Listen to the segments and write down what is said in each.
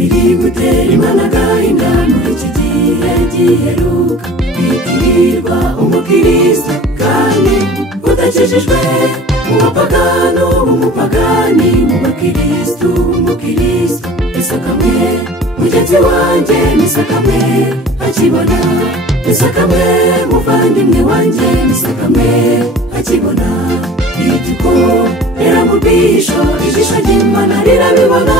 Biri gutera Imana agahinda muri iki gihe giheruka bitirirwa umukristo kandi udakijijwe mu bapagano umupagani mu bakristo umukristo isakamwe mugenzi wanjye nisakamwe akibona nisakamwe muvandimwe wanjye nisakamwe akibona ituko era mu bisho ijisho ry'Imana rirabibona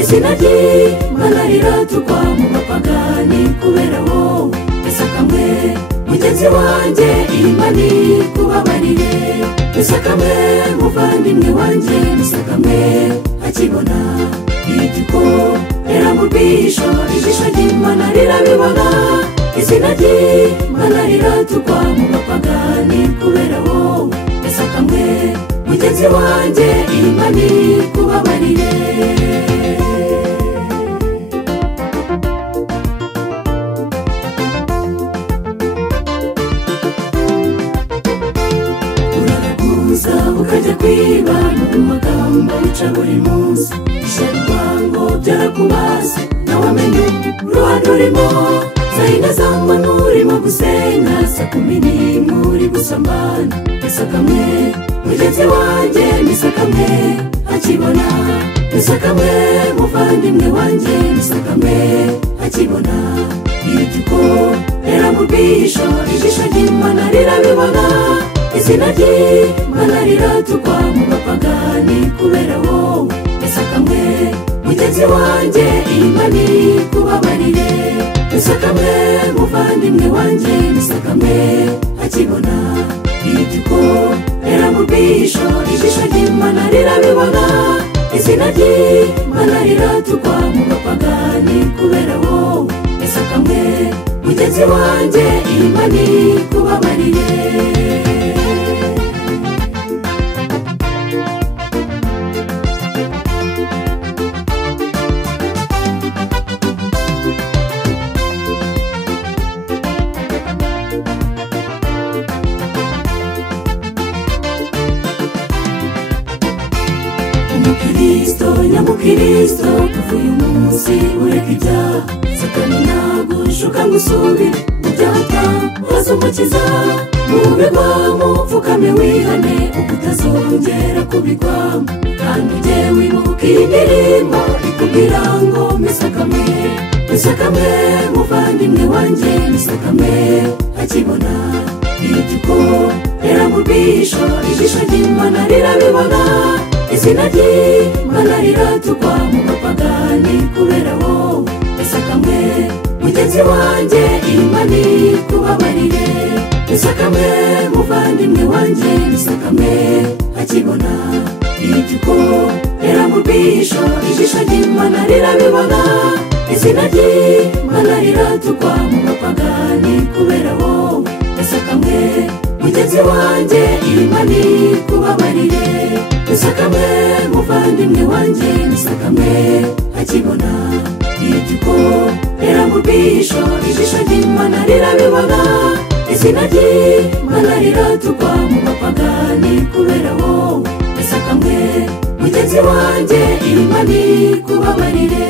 izina ry'Imana riratukwa mu bapagani kubera wowe nisakamwe mugenzi wanjye Imana ikubabarire nisakamwe muvandimwe wanjye nisakamwe akibona ituko era mu bisho ijisho ry'Imana rirabibona izina ry'Imana riratukwa mu bapagani kubera wowe nisakamwe mugenzi wanjye Imana ikubabarire ukajya kwiba mu magambo uca buri munsi ishyirwango byarakubase nawe amenye uruhande urimo zahina z'amano urimo gusenga saa 11 uri gusambana nisakamwe mugenzi wanjye nisakamwe akibona nisakamwe muvandimwe wanjye nisakamwe akibona ituko era mu bisho ijisho ry'Imana rirabibona izina ry'Imana riratukwa mu bapagani kubera wowe nisakamwe mugenzi wanjye Imana ikubabarire nisakamwe muvandimwe wanjye nisakamwe akibona ituko era mu bisho ijisho ry'Imana rirabibona izina ry'Imana riratukwa mu bapagani kubera wowe nisakamwe mugenzi wanjye Imana ikubabarire nyamukristo kuva uyu munsi ureka ibyaha satani nagushuka ngo usubire mu byaha waza umukiza mubigwamo upfukame wihane ubwo utazongera kubigwamo kandi ujye wibuka iyi ndirimbo ikubwira ngo nisakamwe nisakamwe muvandimwe wanjye nisakamwe akibona ituko era mu bisho ijisho ry'Imana rirabibona izina ry'Imana riratukwa mu bapagani kubera wowe nisakamwe mugenzi wanjye Imana ikubabarire nisakamwe muvandimwe wanjye nisakamwe akibona ituko era mu bisho ijisho ry'Imana rirabibona izina ry'Imana riratukwa mu bapagani kubera wowe nisakamwe mugenzi wanjye Imana ikubabarire nisakamwe muvandimwe wanjye nisakamwe akibona ituko era mu bisho ijisho ry'Imana rirabibona izina ry'Imana riratukwa mu bapagani kubera wowe nisakamwe mugenzi wanjye Imana ikubabarire